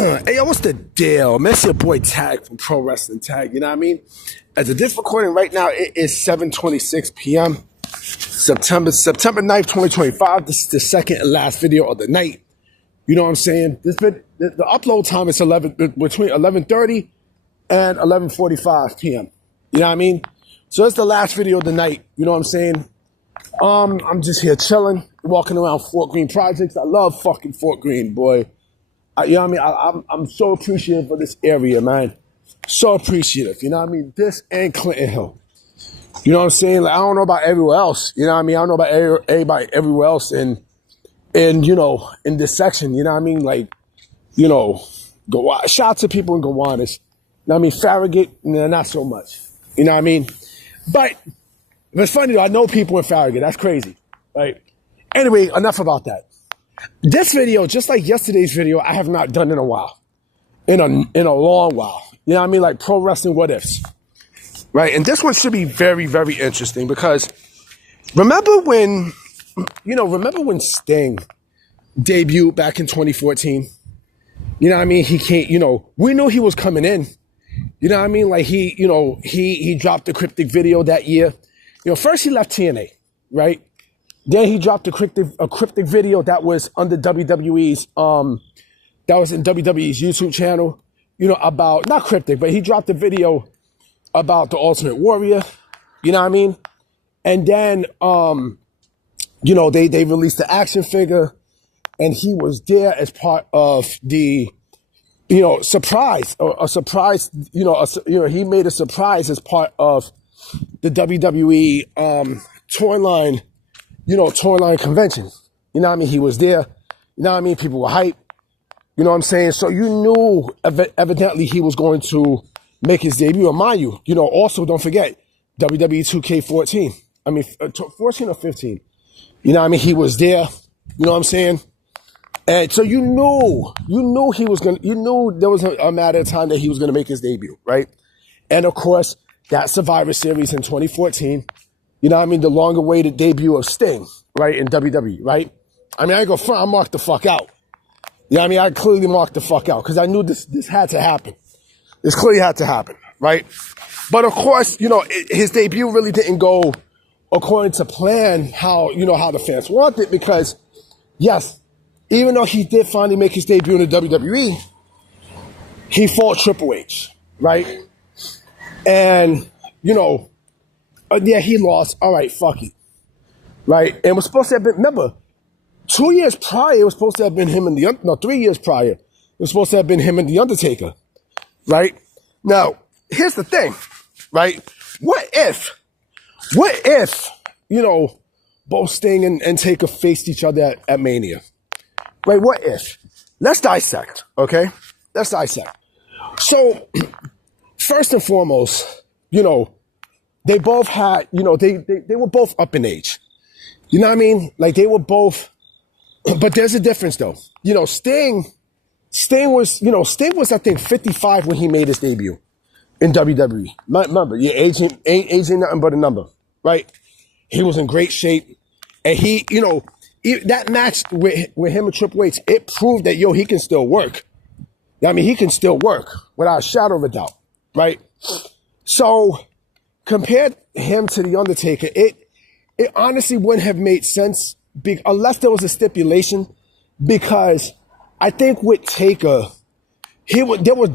Hey, yo, what's the deal? Man, it's your boy Tag from Pro Wrestling Tag, you know what I mean? As of this recording right now, it is 7:26 p.m. September 9th, 2025. This is the second and last video of the night. You know what I'm saying? The upload time is between 11:30 and 11:45 p.m. You know what I mean? So it's the last video of the night. You know what I'm saying? I'm just here chilling, walking around Fort Greene Projects. I love fucking Fort Greene, boy. You know what I mean? I'm so appreciative for this area, man. So appreciative. You know what I mean? This and Clinton Hill. You know what I'm saying? Like, I don't know about everywhere else. You know what I mean? I don't know about everybody everywhere else in this section. You know what I mean? Like, shout out to people in Gowanus. You know what I mean? Farragut, not so much. You know what I mean? But it's funny though, I know people in Farragut. That's crazy. Right? Anyway, enough about that. This video, just like yesterday's video, I have not done in a while. In a long while. You know what I mean? Like pro wrestling what ifs. Right? And this one should be very, very interesting because remember when Sting debuted back in 2014? You know what I mean? He can't, we knew he was coming in. You know what I mean? Like he dropped the cryptic video that year. First he left TNA, right? Then he dropped a cryptic video that was under WWE's, that was in WWE's YouTube channel, about, not cryptic, but he dropped a video about the Ultimate Warrior, you know what I mean? And then, they released the action figure and he was there as part of the, surprise, a surprise, he made a surprise as part of the WWE, Toyline convention. You know what I mean? He was there. You know what I mean? People were hyped. You know what I'm saying? So you knew evidently he was going to make his debut. And mind you, also don't forget WWE 2K14. 14 or 15. You know what I mean? He was there. You know what I'm saying? And so you knew there was a matter of time that he was going to make his debut, right? And of course, that Survivor Series in 2014, you know what I mean? The longer-awaited debut of Sting, right, in WWE, right? I ain't gonna front, I marked the fuck out. You know what I mean? I clearly marked the fuck out because I knew this had to happen. This clearly had to happen, right? But of course, his debut really didn't go according to plan how the fans wanted because, yes, even though he did finally make his debut in the WWE, he fought Triple H, right? And, yeah, he lost. All right, fuck it. Right? And it was supposed to have been, remember, 2 years prior, it was supposed to have been him and 3 years prior, it was supposed to have been him and The Undertaker. Right? Now, here's the thing, right? What if, both Sting and Taker faced each other at Mania? Right? What if? Let's dissect, okay? Let's dissect. So, first and foremost, they both had, they were both up in age. You know what I mean? Like they were both, but there's a difference though. Sting was, I think, 55 when he made his debut in WWE. Remember, your age ain't nothing but a number, right? He was in great shape. And he, that match with him and Triple H, it proved that, he can still work. I mean, he can still work without a shadow of a doubt, right? So, compared him to The Undertaker, it honestly wouldn't have made sense unless there was a stipulation, because I think with Taker, there were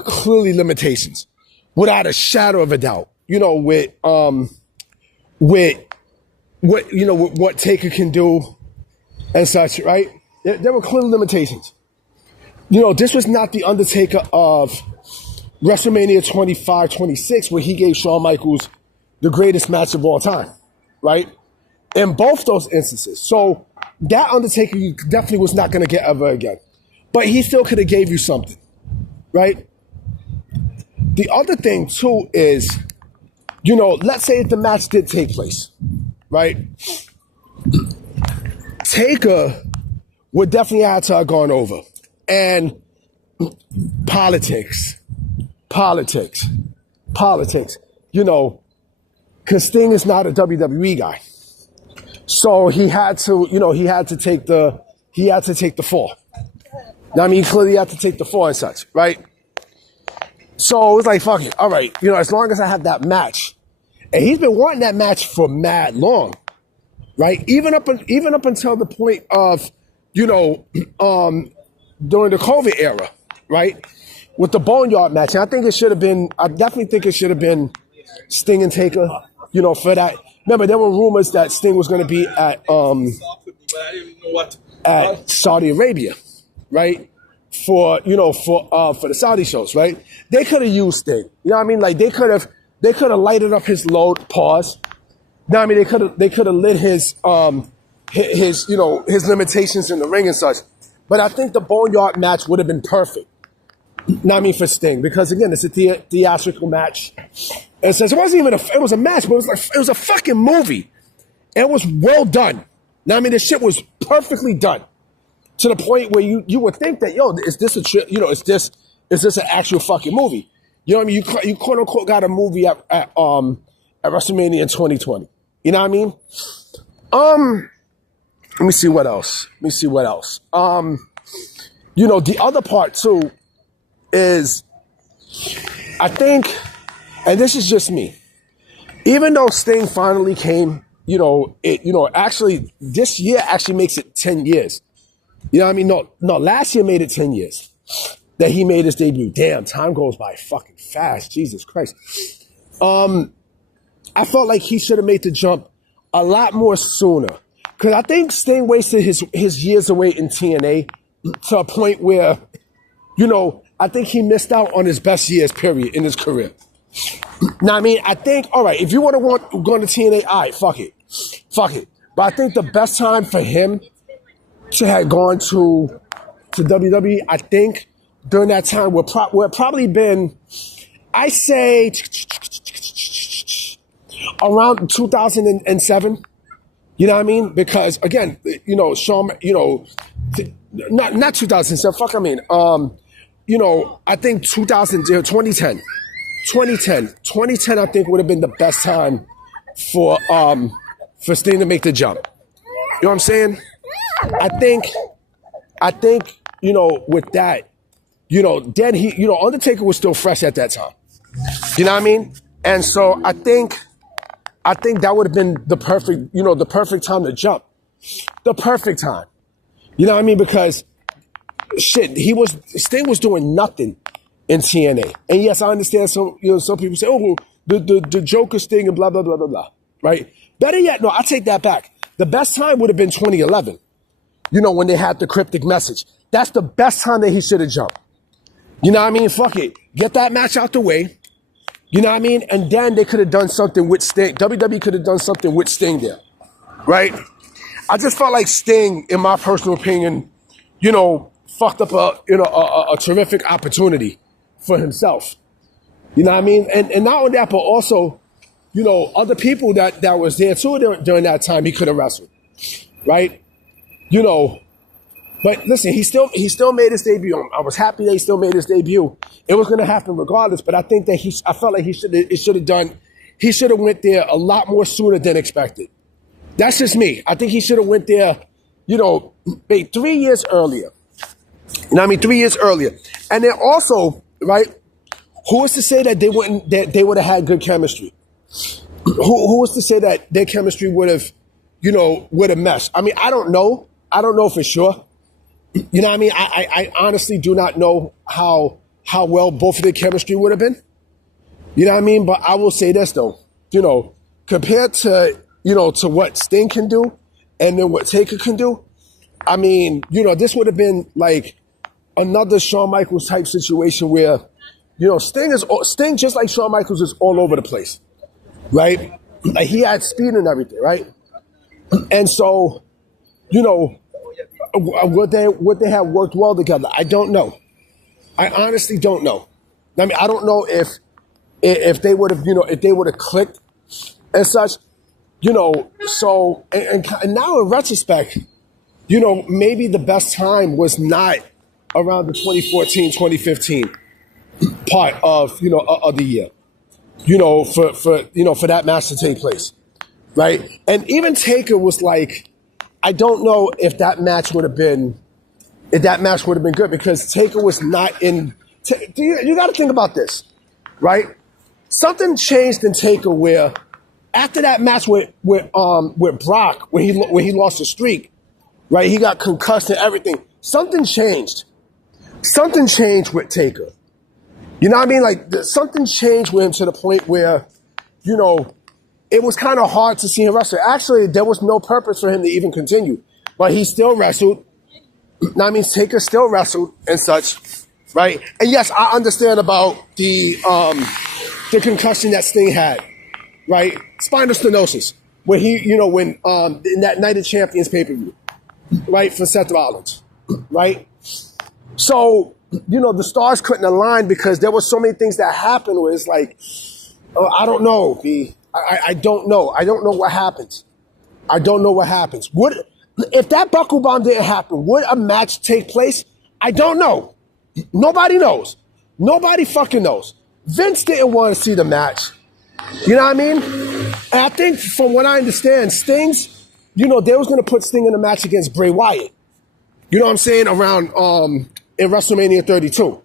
clearly limitations, without a shadow of a doubt. With what Taker can do and such, right? There were clearly limitations. This was not the Undertaker of WrestleMania 25, 26, where he gave Shawn Michaels the greatest match of all time, right? In both those instances. So that Undertaker you definitely was not going to get ever again. But he still could have gave you something, right? The other thing, too, is, let's say if the match did take place, right? Taker would definitely have to have gone over. And politics. Because Sting is not a WWE guy. So he had to take the fall. I mean, he clearly had to take the fall and such, right? So it was like, fuck it. All right, as long as I have that match. And he's been wanting that match for mad long, right? Even up until the point of, during the COVID era, right? With the Boneyard match. And I definitely think it should have been Sting and Taker, for that. Remember, there were rumors that Sting was going to be at Saudi Arabia, right? For the Saudi shows, right? They could have used Sting. You know what I mean? Like they could have lighted up his load. Pause. You know what I mean? They could have lit his limitations in the ring and such. But I think the Boneyard match would have been perfect. You know what I mean, for Sting, because again, it's a theatrical match. And since it was a match, but it was a fucking movie. And it was well done. You know what I mean? The shit was perfectly done. To the point where you would think that, is this is this an actual fucking movie? You know what I mean? You quote unquote got a movie at WrestleMania in 2020. You know what I mean? Let me see what else. The other part too is, I think, and this is just me, even though Sting finally came, actually this year actually makes it 10 years. You know what I mean? No, last year made it 10 years that he made his debut. Damn, time goes by fucking fast. Jesus Christ. I felt like he should have made the jump a lot more sooner. Because I think Sting wasted his years away in TNA to a point where, I think he missed out on his best years, period, in his career. Now, I mean, I think, all right, if you want to go to TNA, all right, fuck it. But I think the best time for him to have gone to WWE, I think during that time would probably been, I say, around 2007. You know what I mean? Because again, Shawn, not 2007. Fuck, I mean, I think 2010, I think would have been the best time for Sting to make the jump. You know what I'm saying? I think, with that, then Undertaker was still fresh at that time. You know what I mean? And so I think that would have been the perfect time to jump. The perfect time. You know what I mean? Because Sting was doing nothing in TNA. And yes, I understand some people say, oh, the Joker Sting and blah, blah, blah, blah, blah. Right? Better yet, no, I take that back. The best time would have been 2011. When they had the cryptic message. That's the best time that he should have jumped. You know what I mean? Fuck it. Get that match out the way. You know what I mean? And then they could have done something with Sting. WWE could have done something with Sting there. Right? I just felt like Sting, in my personal opinion, fucked up a terrific opportunity for himself. You know what I mean? And not only that, but also, other people that was there too during that time he could have wrestled. Right? But listen, he still made his debut. I was happy that he still made his debut. It was going to happen regardless, but I think that I felt like he should have went there a lot more sooner than expected. That's just me. I think he should have went there, 3 years earlier. You know what I mean? 3 years earlier. And then also, right, who is to say that they would have had good chemistry? Who was to say that their chemistry would have meshed? I mean, I don't know. I don't know for sure. You know what I mean? I honestly do not know how well both of their chemistry would have been. You know what I mean? But I will say this though, compared to, to what Sting can do and then what Taker can do, I mean, this would have been like another Shawn Michaels type situation where, Sting just like Shawn Michaels is all over the place, right? Like he had speed and everything, right? And so, would they have worked well together? I don't know. I honestly don't know. I mean, I don't know if they would have, if they would have clicked and such, so, and now in retrospect, maybe the best time was not around the 2014, 2015 part of the year, for that match to take place, right? And even Taker was like, I don't know if that match would have been that match would have been good because Taker was not in. You got to think about this, right? Something changed in Taker where after that match with Brock, when he lost the streak, right? He got concussed and everything. Something changed. Something changed with Taker. You know what I mean? Like something changed with him to the point where, you know, it was kind of hard to see him wrestle. Actually, there was no purpose for him to even continue, but he still wrestled. Now, I mean, Taker still wrestled and such, right? And yes, I understand about the concussion that Sting had, right? Spinal stenosis, when he, you know, when in that Night of Champions pay-per-view, right, for Seth Rollins, right? So, you know, the stars couldn't align because there were so many things that happened where it's like, I don't know, B. I don't know. I don't know what happens. I don't know what happens. If that buckle bomb didn't happen, would a match take place? I don't know. Nobody knows. Nobody fucking knows. Vince didn't want to see the match. You know what I mean? And I think from what I understand, Sting's, you know, they was going to put Sting in a match against Bray Wyatt. You know what I'm saying? Around, in WrestleMania 32.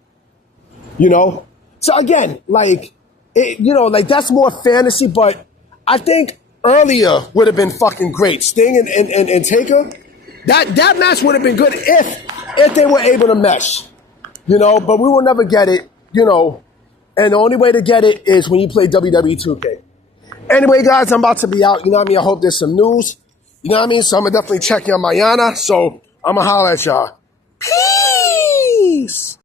You know? So again, like, you know, like that's more fantasy, but I think earlier would have been fucking great. Sting and Taker, that match would have been good if they were able to mesh, you know, but we will never get it, you know, and the only way to get it is when you play WWE 2K. Anyway, guys, I'm about to be out, you know what I mean? I hope there's some news, you know what I mean? So I'm going to definitely check in on Mayana, so I'm going to holler at y'all. Peace!